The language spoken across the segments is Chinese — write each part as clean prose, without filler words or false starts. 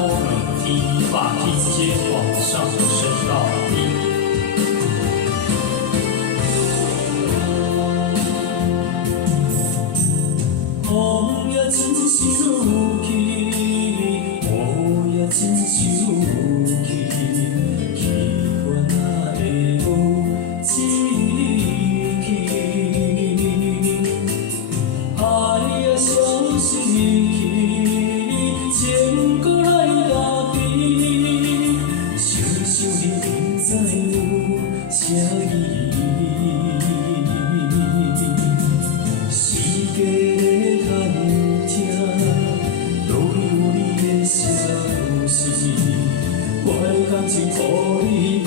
我能替把梯子往上升到底。风也真想去，雨也真想去，去我哪会无志气？爱也消失去，情搁来拉低，想想你不知有啥意义。世界。我的感情予你放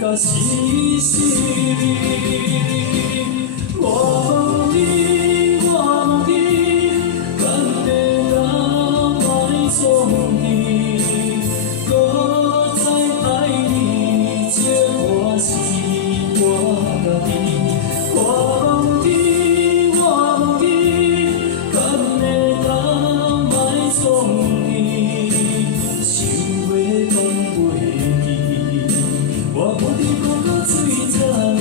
甲死死，我问你，敢会当爱创你？搁再爱你，这我是我家己。我问你，敢会当爱创你？想袂放袂记，我无你搁到水十年。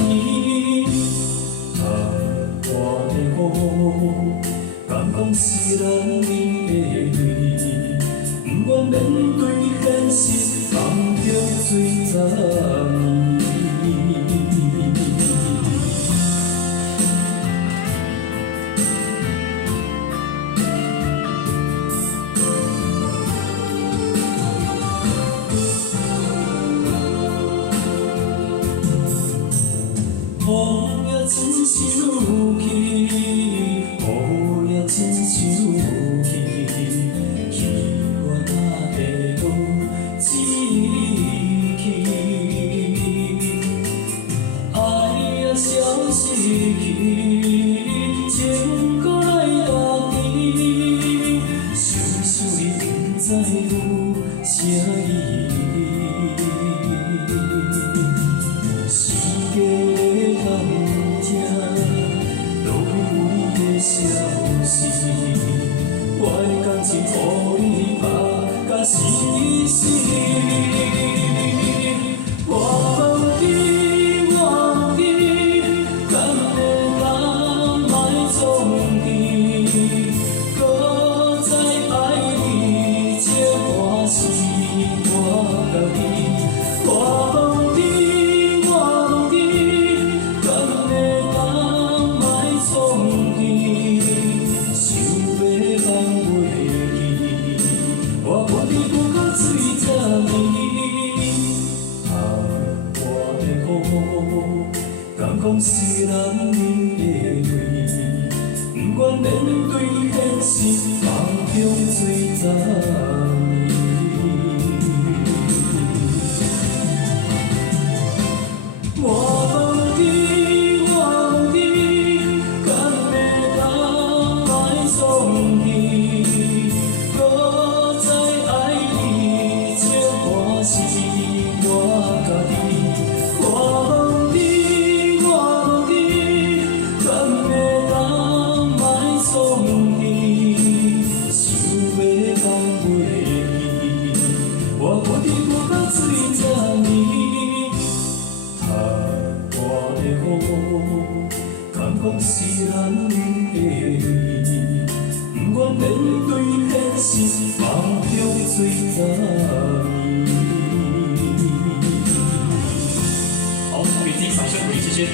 我的雨，敢讲是咱人的泪，不愿面对现实，放着水十年。风也真想去，雨也真想去，去我哪会有志气？爱也消失去，情搁来拉低，想想你不知有啥意义。世界。消失，我的感情予你放甲死死。我问你，敢会当爱创你？搁再爱你，这我是我家己。我问你，敢会当爱创你？想袂放袂记，我无你搁到水十年。我的雨，敢讲是咱人的泪，不愿面对现实，放着水十年。我问你，敢会当爱创你？搁再爱你，这我是我家己。我问你，敢会当爱创你？想袂放袂记，我无你搁到水十年。我的雨，敢讲是咱人的泪，不愿面对现实，放着水十年。好，给自己掌声鼓励，谢谢。